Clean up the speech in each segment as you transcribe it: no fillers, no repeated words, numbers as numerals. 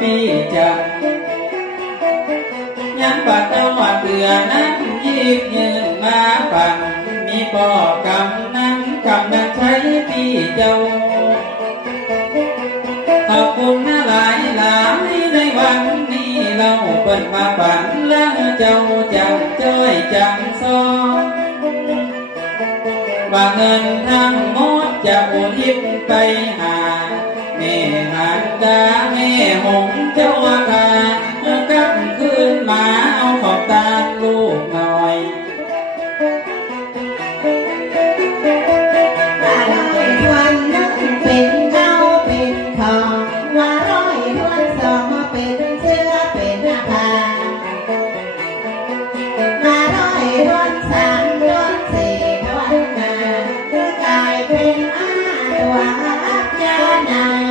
พี่จังยังปัดเอาว่าเตือนั้นยิบยืนมาฟังมีป่อกำนั้นใช้พี่เจ้าขอบคุณนะหลายในวันนี้เราเปิดมาฝันแล้วเจ้าจังจ้อยจังซ้อนว่าเงินทั้งหมดจะอุทิศไปหาแม่หานตาแม่หงเจ้าอาคากลับคืนมาเอาขอบตาลูกหน่อยว่าร้อยทวนนึกเป็นเอาเป็นทองว่าร้อยทวนสองเป็นเสื้อเป็นผ้าว่าร้อยทวนสามทวนสี่ทวนห้าคือกลายเป็นอาตัวอับจานัง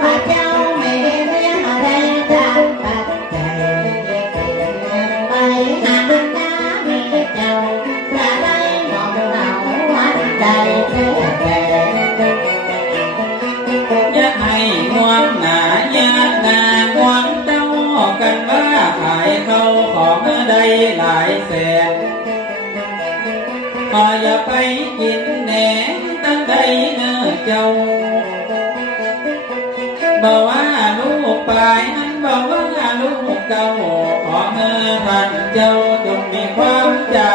ว่าเจ้าไม่เลี้ยงอะไรตามปัจจัยไปหาหน้าแม่เจ้าจะได้มองเราวันใดเธอแก่อย่าให้ห่วงหนาอย่าหนาห่วงเจ้ากันว่าขายเขาของได้หลายแสนพออย่าไปกินแหนงตั้งใดเนื้อเจ้าบอกว่าลูกปลายนั้นบอกว่าลูกเก่าขอเมื่อท่านเจ้าจงมีความจา